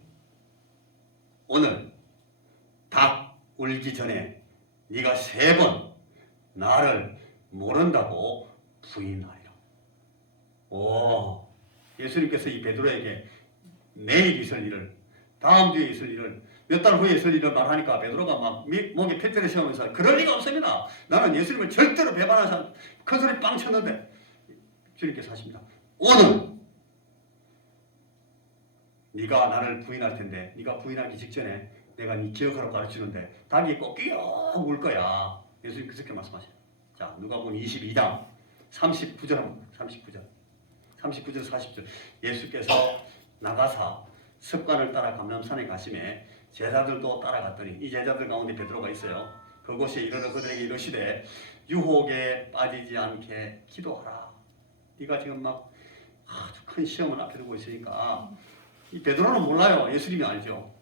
닭 울기 전에 네가 3번 나를 모른다고 부인하리라. 예수님께서 이 베드로에게 내일 있을 일을 다음 주에 있을 일을 몇 달 후에 있을 일을 말하니까 베드로가 막 목에 핏대를 세우면서 그럴 리가 없습니다. 나는 예수님을 절대로 배반하지 큰 소리 빵 쳤는데 주님께서 하십니다. 오늘 네가 나를 부인할 텐데 네가 부인하기 직전에 내가 네 기억하라고 가르치는데 닭이 꼭 끼어 울 거야. 예수님 그렇게 말씀하셔요. 자, 누가복음 22장 39절 40절 예수께서 나가사 습관을 따라 감람산에 가심에 제자들도 따라갔더니 이 제자들 가운데 베드로가 있어요. 그곳에 이르러 그들에게 이르시되 유혹에 빠지지 않게 기도하라. 네가 지금 막 아주 큰 시험을 앞에 두고 있으니까 이 베드로는 몰라요. 예수님이 알죠.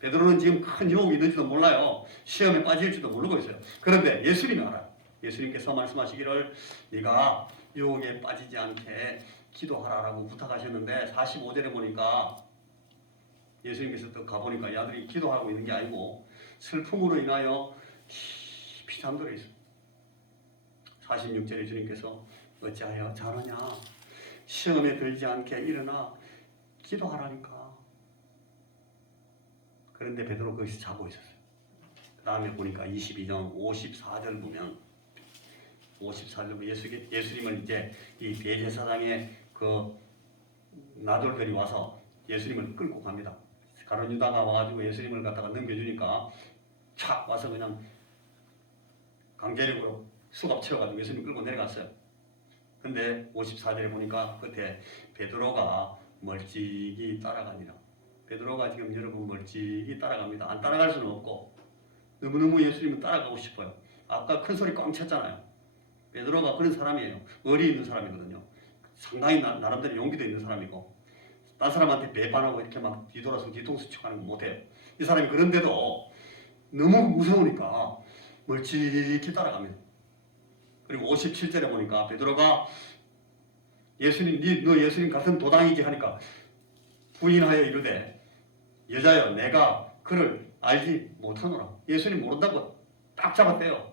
베드로는 지금 큰 유혹이 있는지도 몰라요. 시험에 빠질지도 모르고 있어요. 그런데 예수님이 알아요. 예수님께서 말씀하시기를 네가 유혹에 빠지지 않게 기도하라라고 부탁하셨는데 45절에 보니까 예수님께서 또 가보니까 이 아들이 기도하고 있는 게 아니고 슬픔으로 인하여 깊이 잠들어 있어요. 46절에 주님께서 어찌하여 자느냐 시험에 들지 않게 일어나 기도하라니까. 그런데 베드로 거기서 자고 있었어요. 그 다음에 보니까 22장 54절 보면 54절로 예수님을 이제 이 대제사장의 그 나돌들이 와서 예수님을 끌고 갑니다. 가룟 유다가 와가지고 예수님을 갖다가 넘겨주니까 촥 와서 그냥 강제력으로 수갑 채워가지고 예수님 끌고 내려갔어요. 근데 54절에 보니까 끝에 베드로가 멀찍이 따라가니라. 베드로가 지금 여러분 멀찍이 따라갑니다. 안 따라갈 수는 없고 너무너무 예수님은 따라가고 싶어요. 아까 큰 소리 꽝 쳤잖아요. 베드로가 그런 사람이에요. 의리 있는 사람이거든요. 상당히 나름대로 용기도 있는 사람이고 딴 사람한테 배반하고 이렇게 막 뒤돌아서 뒤통수 치고 하는 거 못해요. 이 사람이 그런데도 너무 무서우니까 멀찍이 따라갑니다. 그리고 57절에 보니까 베드로가 예수님, 너 예수님 같은 도당이지 하니까 부인하여 이르되 여자여 내가 그를 알지 못하노라. 예수님 모른다고 딱 잡았대요.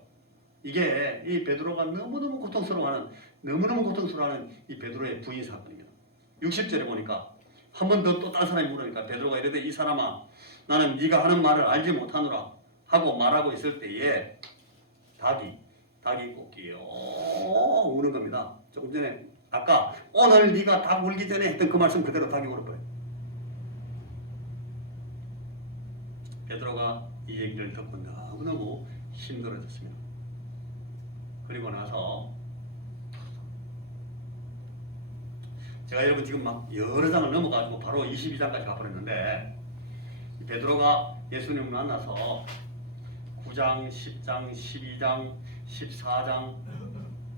이게 이 베드로가 너무너무 고통스러워하는 이 베드로의 부인 사건입니다. 60절에 보니까 한 번 더 또 딴 사람이 물으니까 베드로가 이르되 이 사람아 나는 네가 하는 말을 알지 못하노라 하고 말하고 있을 때에 닭이 꼭기요 우는 겁니다. 조금 전에 아까 오늘 네가 닭 울기 전에 했던 그 말씀 그대로 닭이 울어버려요. 베드로가 이 얘기를 듣고 너무너무 힘들어졌습니다. 그리고 나서 제가 여러분 지금 막 여러 장을 넘어가지고 바로 22장까지 가버렸는데 베드로가 예수님을 만나서 9장, 10장, 12장, 14장,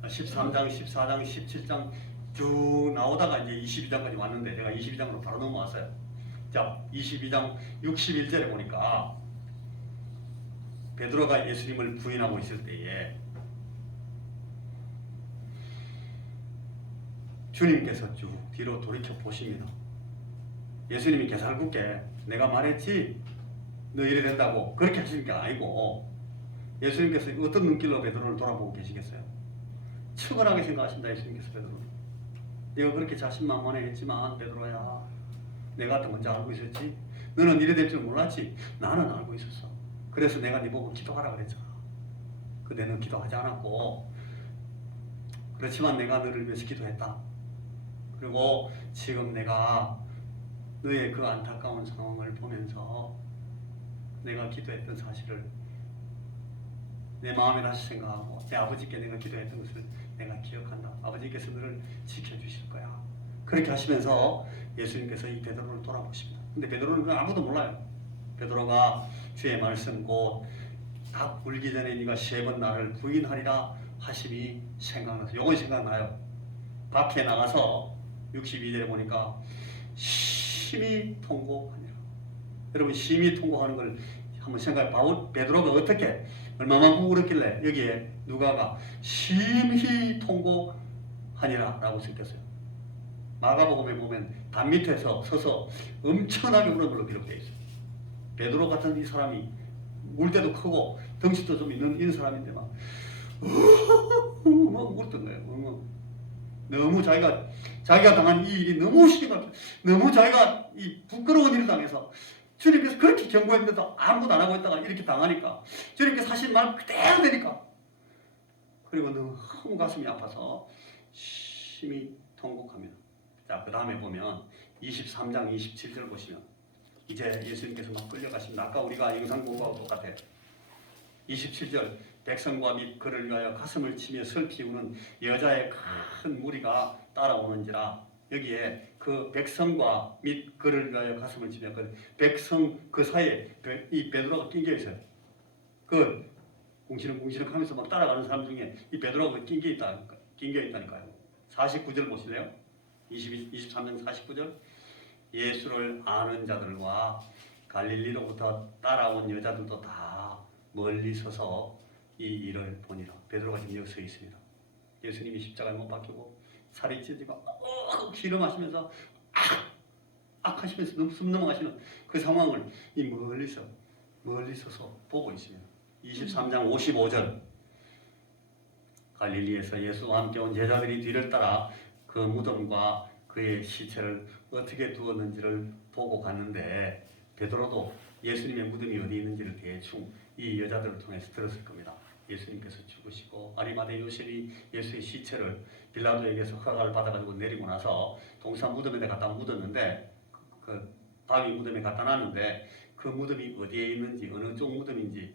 13장, 14장, 17장 쭉 나오다가 이제 22장까지 왔는데 제가 22장으로 바로 넘어왔어요. 자, 22장 61절에 보니까 베드로가 예수님을 부인하고 있을 때에 주님께서 쭉 뒤로 돌이켜 보십니다. 예수님이 개살궂게 내가 말했지 너 이래 된다고 그렇게 하시는 게 아니고 예수님께서 어떤 눈길로 베드로를 돌아보고 계시겠어요? 측은하게 생각하신다. 예수님께서 베드로를 네가 그렇게 자신만만해 했지만 베드로야 내가 더 먼저 알고 있었지. 너는 이래 될 줄 몰랐지. 나는 알고 있었어. 그래서 내가 네 보고 기도하라 그랬잖아. 근데 너는 기도하지 않았고 그렇지만 내가 너를 위해서 기도했다. 그리고 지금 내가 너의 그 안타까운 상황을 보면서 내가 기도했던 사실을 내 마음에 다시 생각하고 내 아버지께 내가 기도했던 것을 내가 기억한다. 아버지께서 너를 지켜주실 거야. 그렇게 하시면서 예수님께서 이 베드로를 돌아보십니다. 근데 베드로는 아무도 몰라요. 베드로가 주의 말씀 곧 닭 울기 전에 네가 3번 나를 부인하리라 하심이 생각나서 요건 생각나요. 밖에 나가서 62절에 보니까 심히 통곡하니라. 여러분 심히 통곡하는 걸 한번 생각해. 베드로가 어떻게 얼마만큼 울었길래 여기에 누가가 심히 통곡하니라 라고 쓰였어요. 마가복음에 보면 담 밑에서 서서 엄청나게 우는 걸로 기록되어 있어요. 베드로 같은 이 사람이 물때도 크고 덩치도 좀 있는 사람인데 막 울었던 거예요. 너무 자기가 당한 이 일이 너무 심각해. 너무 자기가 이 부끄러운 일을 당해서 주님께서 그렇게 경고했는데도 아무것도 안 하고 있다가 이렇게 당하니까 주님께서 하신 말 그대로 되니까 그리고 너무 가슴이 아파서 심히 통곡합니다. 자, 그 다음에 보면 23장 27절 보시면 이제 예수님께서 막 끌려가십니다. 아까 우리가 영상 공부하고 똑같아요. 27절 백성과 및 그를 위하여 가슴을 치며 슬피 우는 여자의 큰 무리가 따라오는지라. 여기에 그 백성과 및 그를 위하여 가슴을 치며 그 백성 그 사이에 이 베드로가 낑겨 있어요. 그 궁시렁궁시렁 하면서 막 따라가는 사람 중에 이 베드로가 낑겨 있다니까요. 49절 보실래요? 23장 49절 예수를 아는 자들과 갈릴리로부터 따라온 여자들도 다 멀리 서서 이 일을 보니라. 베드로가 지금 여기 서 있습니다. 예수님이 십자가에 못 박히고 살이 찢어지고 기름하시면서 하시면서 숨 넘어가시는 그 상황을 이 멀리 서서 보고 있습니다. 23장 55절 갈릴리에서 예수와 함께 온 제자들이 뒤를 따라 그 무덤과 그의 시체를 어떻게 두었는지를 보고 갔는데 베드로도 예수님의 무덤이 어디 있는지를 대충 이 여자들을 통해서 들었을 겁니다. 예수님께서 죽으시고 아리마대 요셉이 예수의 시체를 빌라도에게서 허가를 받아가지고 내리고 나서 동산 무덤에 갖다 묻었는데 그 바위 무덤에 갖다 놨는데 그 무덤이 어디에 있는지 어느 쪽 무덤인지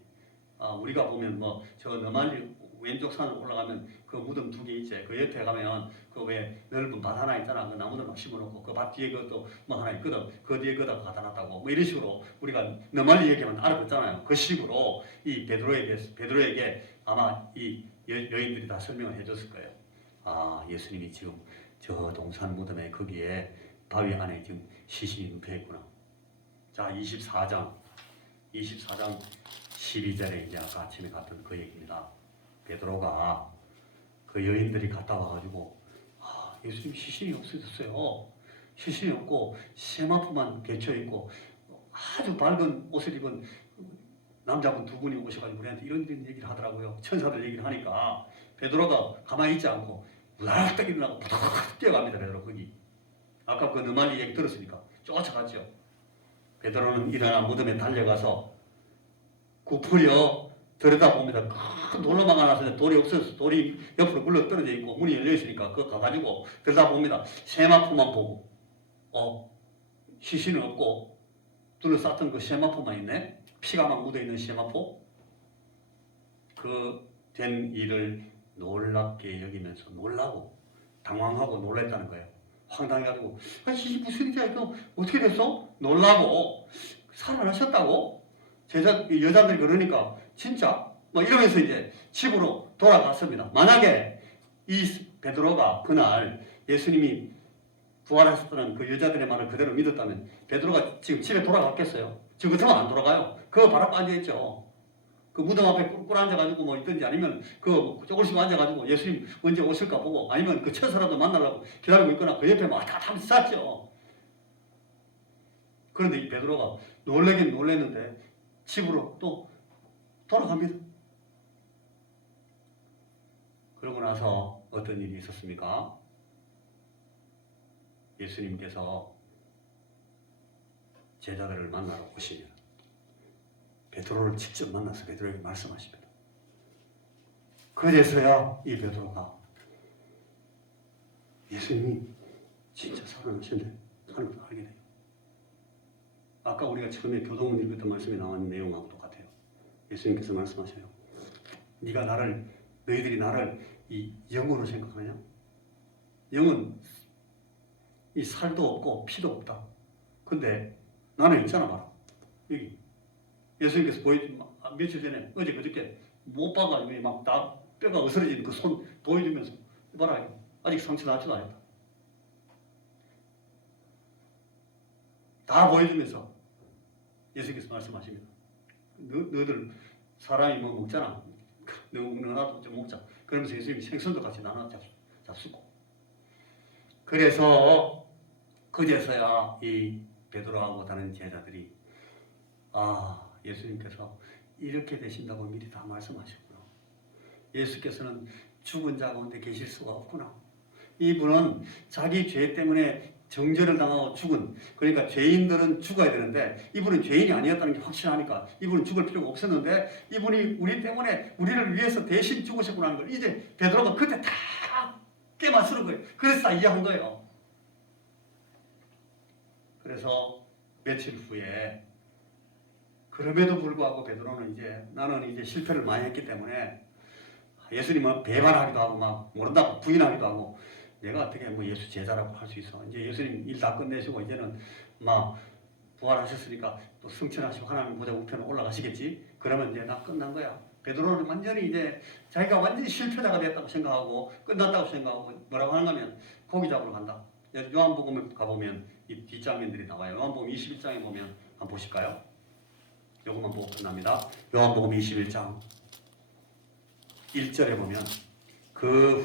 우리가 보면 뭐 저 너만리 왼쪽 산으로 올라가면 그 무덤 2개 있지. 그 옆에 가면 그 왜 넓은 밭 하나 있잖아. 그 나무들 막 심어놓고 그 밭 뒤에 그것도 뭐 하나 있거든. 그 뒤에 그다가 갖다 놨다고. 뭐 이런 식으로 우리가 너만리 얘기하면 알아듣잖아요. 그 식으로 이 베드로에게 아마 이 여인들이 다 설명을 해줬을 거예요. 예수님이 지금 저 동산 무덤에 거기에 바위 안에 지금 시신이 눕혀 있구나. 자, 24장 12절에 이제 아까 아침에 갔던 그 얘기입니다. 베드로가 그 여인들이 갔다 와가지고 예수님 시신이 없어졌어요. 시신이 없고 세마포만 개쳐 있고 아주 밝은 옷을 입은 남자분 2분이 오셔가지고 우리한테 이런 얘기를 하더라고요. 천사들 얘기를 하니까 베드로가 가만히 있지 않고 우락딱 일어나고 부닥 뛰어갑니다. 베드로 거기. 아까 그 너만리 얘기 들었으니까 쫓아갔죠. 베드로는 일어나 무덤에 달려가서 굽으려 들여다봅니다. 큰 돌로만 하나서 돌이 없어서 돌이 옆으로 굴러 떨어져 있고 문이 열려 있으니까 그거 가가지고 들여다봅니다. 세마포만 보고 시신은 없고 둘러쌌던 그 세마포만 있네. 피가 막 묻어있는 세마포. 그 된 일을 놀랍게 여기면서 놀라고 당황하고 놀랬다는 거예요. 황당해가지고 이게 무슨 일이야 이거 어떻게 됐어? 놀라고 살아나셨다고? 여자들이 그러니까 진짜? 뭐 이러면서 이제 집으로 돌아갔습니다. 만약에 이 베드로가 그날 예수님이 부활하셨다는 그 여자들의 말을 그대로 믿었다면 베드로가 지금 집에 돌아갔겠어요? 지금 같으면 안 돌아가요. 그거 바로 앉아있죠. 그 무덤 앞에 꿇 앉아가지고 뭐 있든지 아니면 그 조금씩 앉아가지고 예수님 언제 오실까 보고 아니면 그 천사라도 만나려고 기다리고 있거나 그 옆에 막 다 있었죠. 그런데 이 베드로가 놀래긴 놀랬는데 집으로 또 돌아갑니다. 그러고 나서 어떤 일이 있었습니까? 예수님께서 제자들을 만나러 오시면 베드로를 직접 만나서 베드로에게 말씀하십니다. 그래서야 이 베드로가 예수님이 진짜 살아나신대 하는 걸 알게 돼요. 아까 우리가 처음에 교동문 읽었던 말씀에 나온 내용하고 똑같아요. 예수님께서 말씀하셔요. 너희들이 나를 이 영으로 생각하냐? 영은 이 살도 없고 피도 없다. 근데 나는 있잖아 봐라. 여기 예수님께서 며칠 전에 어제 그저께 못 봐가지고 막 다 뼈가 으스러지는 그 손 보여주면서 봐라 아직 상처 나지도 않았다. 다 보여주면서 예수님께서 말씀하십니다. 너희들 사람이 뭐 먹잖아. 너 먹는 나도 좀 먹자. 그러면서 예수님이 생선도 같이 나눠 잡수고. 그래서 그제서야 이 베드로하고 다른 제자들이 예수님께서 이렇게 되신다고 미리 다 말씀하셨구나. 예수께서는 죽은 자 가운데 계실 수가 없구나. 이분은 자기 죄 때문에 정죄를 당하고 죽은, 그러니까 죄인들은 죽어야 되는데 이분은 죄인이 아니었다는 게 확실하니까 이분은 죽을 필요가 없었는데 이분이 우리 때문에 우리를 위해서 대신 죽으셨구나 하는 걸 이제 베드로가 그때 다 깨맞추는 거예요. 그래서 다 이해한 거예요. 그래서 며칠 후에 그럼에도 불구하고 베드로는 나는 이제 실패를 많이 했기 때문에 예수님은 배반하기도 하고 막 모른다고 부인하기도 하고 내가 어떻게 뭐 예수 제자라고 할 수 있어. 이제 예수님 일 다 끝내시고 이제는 막 부활하셨으니까 또 승천하시고 하나님 보좌 우편으로 올라가시겠지. 그러면 이제 나 끝난 거야. 베드로는 완전히 이제 자기가 완전히 실패자가 됐다고 생각하고 끝났다고 생각하고 뭐라고 하는가면 고기 잡으러 간다. 요한복음에 가보면 이 뒷장면들이 나와요. 요한복음 21장에 보면 한번 보실까요? 요것만 보고 끝납니다. 요한복음 21장 1절에 보면 그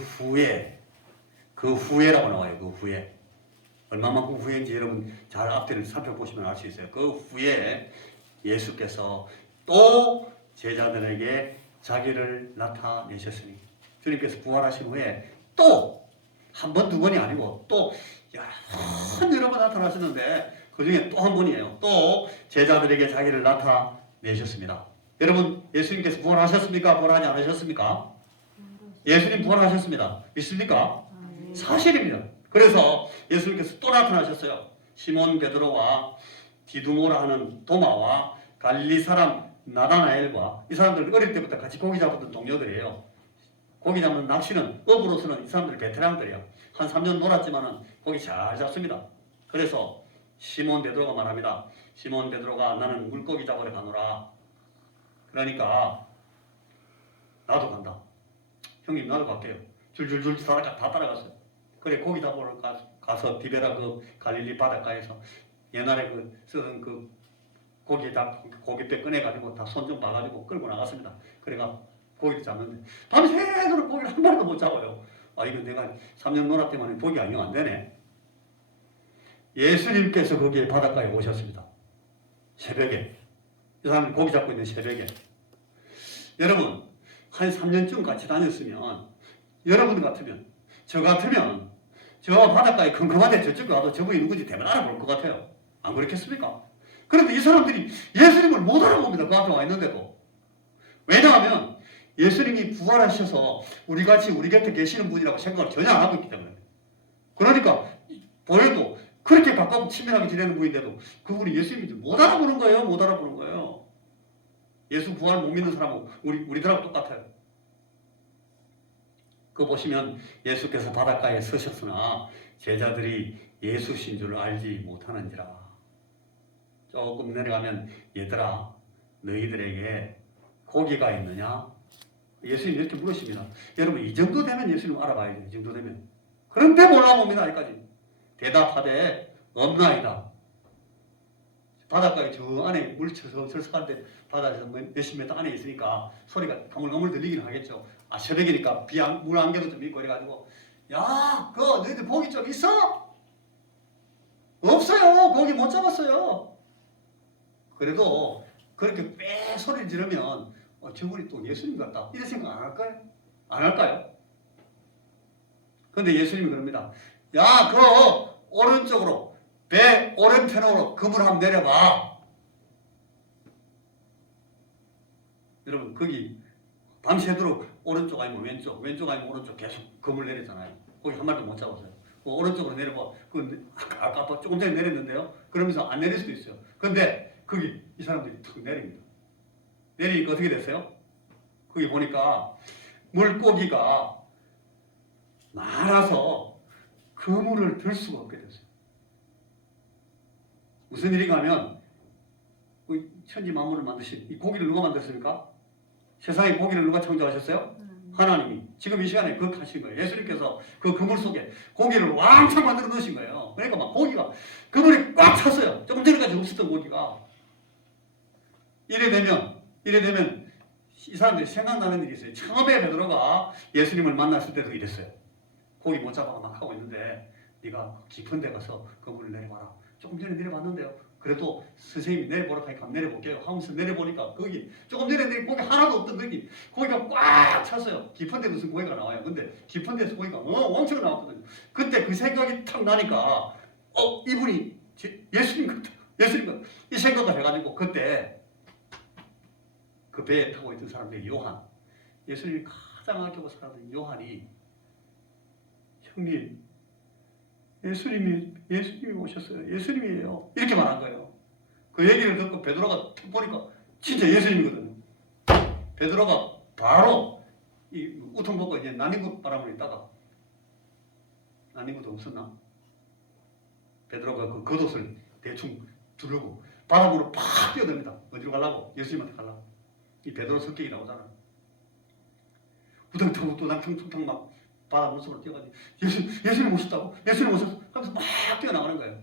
후에라고 나와요. 그 후에 얼마만큼 후에인지 여러분 잘 앞뒤를 살펴보시면 알 수 있어요. 그 후에 예수께서 또 제자들에게 자기를 나타내셨으니 주님께서 부활하신 후에 또 한 번, 두 번이 아니고 또 여러 번 나타나셨는데 그 중에 또 한 번이에요. 또 제자들에게 자기를 나타내셨습니다. 여러분 예수님께서 부활하셨습니까? 부활하지 않으셨습니까? 예수님 부활하셨습니다. 믿습니까? 사실입니다. 그래서 예수님께서 또 나타나셨어요. 시몬 베드로와 디두모라 하는 도마와 갈릴리 사람 나다나엘과 이 사람들 어릴 때부터 같이 고기 잡았던 동료들이에요. 고기 잡는 낚시는 업으로서는 이 사람들 베테랑들이에요. 한 3년 놀았지만은 고기 잘 잡습니다. 그래서 시몬 베드로가 말합니다. 시몬 베드로가 나는 물고기 잡으러 가노라. 그러니까 나도 간다. 형님 나도 갈게요. 줄줄줄 다 따라갔어요. 그래 고기 잡으러 가서 디베라 그 갈릴리 바닷가에서 옛날에 그 쓰던 그 고기배 꺼내가지고 다 손 좀 봐가지고 끌고 나갔습니다. 그래가 고기를 잡는데 밤새도록 고기를 한 마리도 못 잡아요. 아 이거 내가 3년 놀았더니 고기가 영 안 되네. 예수님께서 거기에 바닷가에 오셨습니다. 새벽에. 이 사람이 고기 잡고 있는 새벽에. 여러분 한 3년쯤 같이 다녔으면 여러분 같으면 저 같으면 저 바닷가에 컴컴한데 저쪽에 와도 저분이 누군지 대면 알아볼 것 같아요. 안 그렇겠습니까? 그런데 이 사람들이 예수님을 못 알아봅니다. 그 앞에 와 있는데도. 왜냐하면 예수님이 부활하셔서 우리같이 우리 곁에 계시는 분이라고 생각을 전혀 안 하고 있기 때문에. 그러니까 보여도 그렇게 가깝고 친밀하게 지내는 분인데도 그분이 예수님인지 못 알아보는 거예요. 못 알아보는 거예요. 예수 부활 못 믿는 사람은 우리들하고 똑같아요. 그거 보시면 예수께서 바닷가에 서셨으나 제자들이 예수신 줄 알지 못하는지라. 조금 내려가면 얘들아 너희들에게 고기가 있느냐? 예수님 이렇게 물으십니다. 여러분 이 정도 되면 예수님 알아봐야 돼요. 이 정도 되면. 그런데 몰라봅니다. 아직까지. 대답하되 없나이다. 바닷가에 저 안에 물 쳐서 들썩한데 바다에서 몇십 미터 안에 있으니까 소리가 가물가물 들리긴 하겠죠. 아 새벽이니까 물 안개도 좀 있고 이래가지고 야 그거 너희들 고기 좀 있어? 없어요. 고기 못 잡았어요. 그래도 그렇게 빽 소리를 지르면 저분이 또 예수님 같다 이런 생각 안 할까요? 안 할까요? 그런데 예수님이 그럽니다. 야 그 오른쪽으로 배 오른편으로 그물 한번 내려봐. 여러분 거기 밤새도록 오른쪽 아니면 왼쪽 아니면 오른쪽 계속 그물 내리잖아요. 거기 한 마리도 못 잡았어요. 그 오른쪽으로 내려봐. 그 아까 조금 전에 내렸는데요. 그러면서 안 내릴 수도 있어요. 근데 거기 이 사람들이 탁 내립니다. 내리니까 어떻게 됐어요? 거기 보니까 물고기가 많아서 그물을 들 수가 없게 됐어요. 무슨 일인가 하면 천지 만물을 만드신 이 고기를 누가 만들었습니까? 세상에 고기를 누가 창조하셨어요? 하나님이. 지금 이 시간에 그렇게 하신 거예요. 예수님께서 그 그물 속에 고기를 왕창 만들어 넣으신 거예요. 그러니까 막 고기가 그물이 꽉 찼어요. 조금 전까지 없었던 고기가. 이래 되면 이 사람들이 생각나는 일이 있어요. 처음에 베드로가 예수님을 만났을 때도 이랬어요. 고기 못 잡아가 막 하고 있는데 네가 깊은 데 가서 그물을 내려봐라. 조금 전에 내려봤는데요. 그래도 선생님이 내려보라고 하니까 내려볼게요 하면서 내려보니까 거기 조금 전에 내린 고기 하나도 없던 거기 고기가 꽉 찼어요. 깊은 데 무슨 고기가 나와요. 근데 깊은 데서 고기가 엄청 나왔거든요. 그때 그 생각이 탁 나니까 이분이 예수님 같다. 예수님 같다. 이 생각을 해가지고 그때 그 배에 타고 있던 사람들이 요한, 예수님이 가장 아끼고 살았던 요한이 형님 예수님이 오셨어요. 예수님이에요. 이렇게 말한 거예요. 그 얘기를 듣고 베드로가 툭 보니까 진짜 예수님이거든요. 베드로가 바로 이 우통 벗고 이제 난닝구 바람을 있다가 난닝구도 없었나? 베드로가 그 겉옷을 대충 두르고 바람으로 팍 뛰어듭니다. 어디로 가려고? 예수님한테 가려고. 이 베드로 성격이 나오잖아요. 우당탕 우당탕 막 바다 물속으로 뛰어가지고 예수님 오셨다고? 예수님 오셨어? 하면서 막 뛰어나가는 거예요.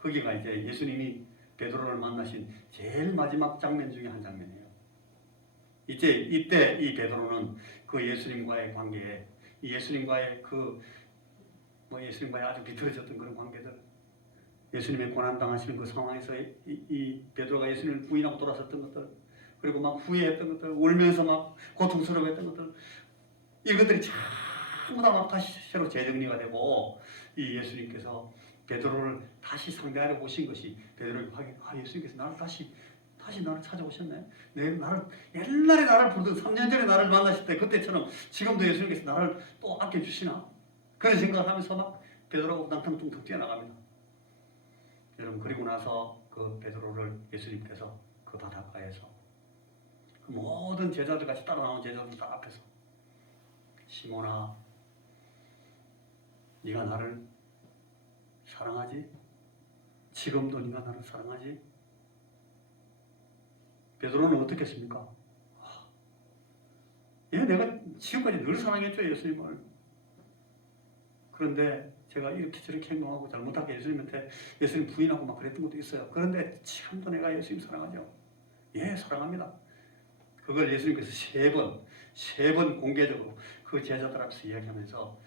거기가 이제 예수님이 베드로를 만나신 제일 마지막 장면 중에 한 장면이에요. 이때 이 베드로는 그 예수님과의 관계에 예수님과의 예수님과의 아주 비틀어졌던 그런 관계들, 예수님의 고난당하시는 그 상황에서 이 베드로가 예수님을 부인하고 돌아섰던 것들, 그리고 막 후회했던 것들, 울면서 막 고통스러워했던 것들, 이것들이 전부 다 막 다시 새로 재정리가 되고 이 예수님께서 베드로를 다시 상대하려 오신 것이 베드로에게 예수님께서 나를 다시 다시 나를 찾아오셨네. 옛날에 나를 부르던 3년 전에 나를 만나실 때 그때처럼 지금도 예수님께서 나를 또 아껴주시나? 그런 생각을 하면서 막 베드로가 우당탕탕 뛰어나갑니다. 여러분, 그리고 나서 그 베드로를 예수님께서 그 바닷가에서 그 모든 제자들 같이 따라 나온 제자들 다 앞에서 시몬아, 네가 나를 사랑하지? 지금도 네가 나를 사랑하지? 베드로는 어떻게 했습니까? 내가 지금까지 늘 사랑했죠, 예수님을. 그런데 제가 이렇게 저렇게 행동하고 잘못하게 예수님 부인하고 막 그랬던 것도 있어요. 그런데 지금도 내가 예수님 사랑하죠. 사랑합니다. 그걸 예수님께서 세 번 공개적으로 그 제자들 앞에서 이야기하면서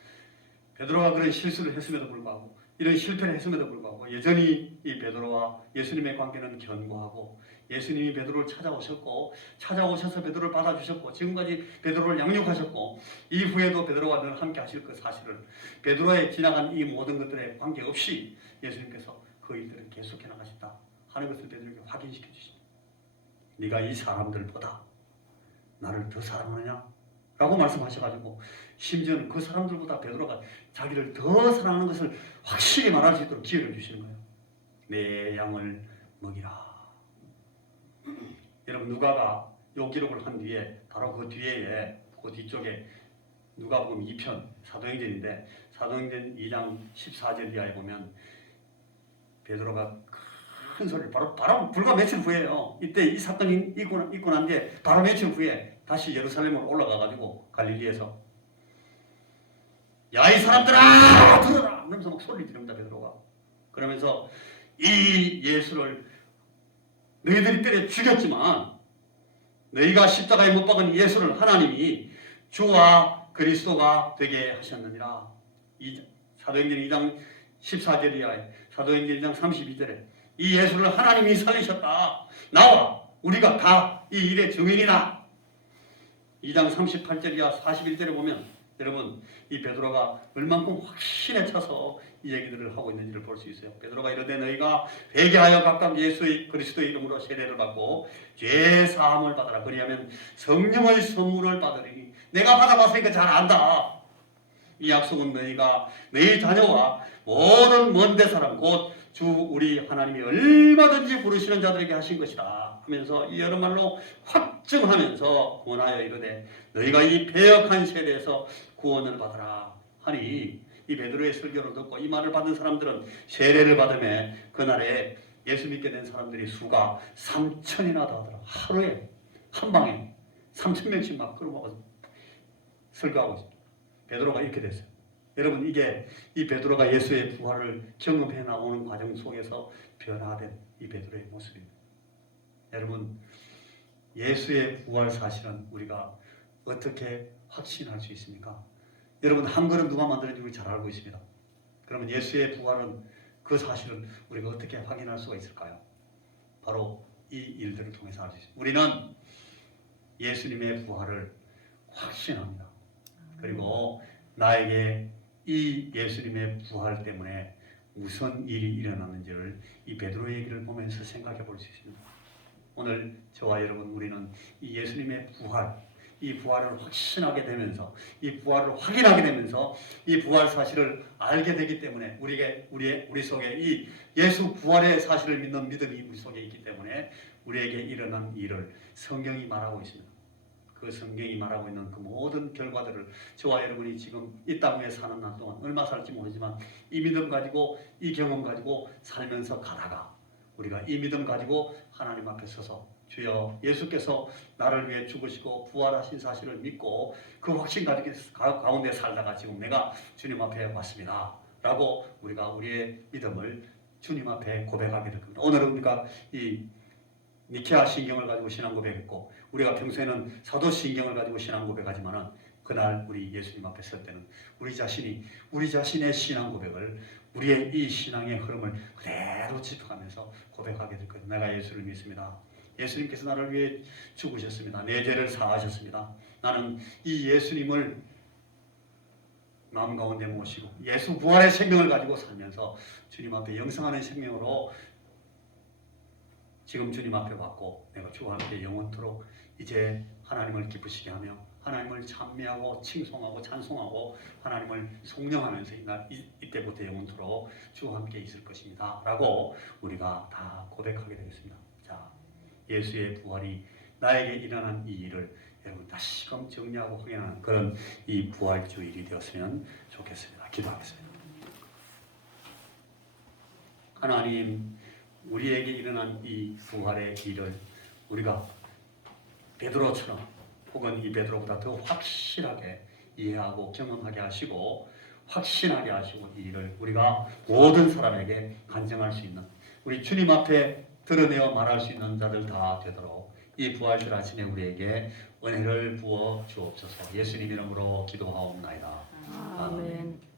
베드로가 그런 실수를 했음에도 불구하고 이런 실패를 했음에도 불구하고 여전히 이 베드로와 예수님의 관계는 견고하고 예수님이 베드로를 찾아오셔서 베드로를 받아주셨고 지금까지 베드로를 양육하셨고 이후에도 베드로와 늘 함께 하실 그 사실을 베드로의 지나간 이 모든 것들에 관계없이 예수님께서 그 일들을 계속해 나가신다 하는 것을 베드로에게 확인시켜 주십니다. 네가 이 사람들보다 나를 더 사랑하느냐? 라고 말씀하셔가지고 심지어는 그 사람들보다 베드로가 자기를 더 사랑하는 것을 확실히 말할 수 있도록 기회를 주시는 거예요. 내 양을 먹이라. 여러분, 누가가 요 기록을 한 뒤에 바로 그 뒤에 그 뒤쪽에 누가복음 2편 사도행전인데 사도행전 2장 14절 이하에 보면 베드로가 큰 소리를 바로 불과 며칠 후에요. 이때 이 사건이 있고 난 뒤에 바로 며칠 후에 다시 예루살렘으로 올라가가지고 갈릴리에서 야, 이 사람들아 들어라! 그러면서 막 소리를 지릅니다, 베드로가. 그러면서 이 예수를 너희들이 때려 죽였지만 너희가 십자가에 못 박은 예수를 하나님이 주와 그리스도가 되게 하셨느니라. 사도행전 2장 14절 이하에 사도행전 2장 32절에 이 예수를 하나님이 살리셨다. 나와 우리가 다 이 일의 증인이다. 2장 38절 이하 41절에 보면 여러분 이 베드로가 얼만큼 확신에 차서 이 얘기들을 하고 있는지를 볼 수 있어요. 베드로가 이르되 너희가 회개하여 각각 예수의 그리스도의 이름으로 세례를 받고 죄 사함을 받아라. 그리하면 성령의 선물을 받으리니 내가 받아봤으니까 잘 안다. 이 약속은 너희 자녀와 모든 먼데 사람 곧 주 우리 하나님이 얼마든지 부르시는 자들에게 하신 것이다 하면서 이 여러 말로 확증하면서 권하여 이르되 너희가 이 배역한 세대에서 구원을 받아라 하니 이 베드로의 설교를 듣고 이 말을 받은 사람들은 세례를 받음에 그날에 예수 믿게 된 사람들이 수가 3,000이나 더하더라. 하루에 한 방에 3,000명씩 막 끌어모아서 설교하고 있습니다. 베드로가 이렇게 됐어요. 여러분 이게 이 베드로가 예수의 부활을 경험해 나오는 과정 속에서 변화된 이 베드로의 모습입니다. 여러분 예수의 부활 사실은 우리가 어떻게 확신할 수 있습니까? 여러분 한 그릇 누가 만들었는지 우리 잘 알고 있습니다. 그러면 예수의 부활은 그 사실은 우리가 어떻게 확인할 수가 있을까요? 바로 이 일들을 통해서 알 수 있습니다. 우리는 예수님의 부활을 확신합니다. 그리고 나에게 이 예수님의 부활 때문에 무슨 일이 일어났는지를 이 베드로의 얘기를 보면서 생각해 볼 수 있습니다. 오늘 저와 여러분 우리는 이 예수님의 부활, 이 부활을 확신하게 되면서 이 부활을 확인하게 되면서 이 부활 사실을 알게 되기 때문에 우리 속에 이 예수 부활의 사실을 믿는 믿음이 우리 속에 있기 때문에 우리에게 일어난 일을 성경이 말하고 있습니다. 그 성경이 말하고 있는 그 모든 결과들을 저와 여러분이 지금 이 땅 위에 사는 날 동안 얼마 살지 모르지만 이 믿음 가지고 이 경험 가지고 살면서 가다가 우리가 이 믿음 가지고 하나님 앞에 서서 주여 예수께서 나를 위해 죽으시고 부활하신 사실을 믿고 그 확신 가운데 살다가 지금 내가 주님 앞에 왔습니다 라고 우리가 우리의 믿음을 주님 앞에 고백하게 될 겁니다. 오늘은 우리가 이 니케아 신경을 가지고 신앙 고백했고 우리가 평소에는 사도 신경을 가지고 신앙 고백하지만은 그날 우리 예수님 앞에 설 때는 우리 자신의 신앙 고백을 우리의 이 신앙의 흐름을 그대로 짚어가면서 고백하게 될 거예요. 내가 예수를 믿습니다. 예수님께서 나를 위해 죽으셨습니다. 내 죄를 사하셨습니다. 나는 이 예수님을 마음 가운데 모시고 예수 부활의 생명을 가지고 살면서 주님 앞에 영생하는 생명으로 지금 주님 앞에 왔고 내가 주와 함께 영원토록 이제 하나님을 기쁘시게 하며 하나님을 찬미하고 칭송하고 찬송하고 하나님을 송영하면서 이때부터 영원토록 주와 함께 있을 것입니다 라고 우리가 다 고백하게 되겠습니다. 자, 예수의 부활이 나에게 일어난 이 일을 여러분 다시금 정리하고 확인하는 그런 이 부활주일이 되었으면 좋겠습니다. 기도하겠습니다. 하나님, 우리에게 일어난 이 부활의 일을 우리가 베드로처럼 혹은 이 베드로보다 더 확실하게 이해하고 경험하게 하시고 확신하게 하시고 이 일을 우리가 모든 사람에게 간증할 수 있는 우리 주님 앞에 드러내어 말할 수 있는 자들 다 되도록 이 부활절 아침에 우리에게 은혜를 부어 주옵소서. 예수님 이름으로 기도하옵나이다. 아멘.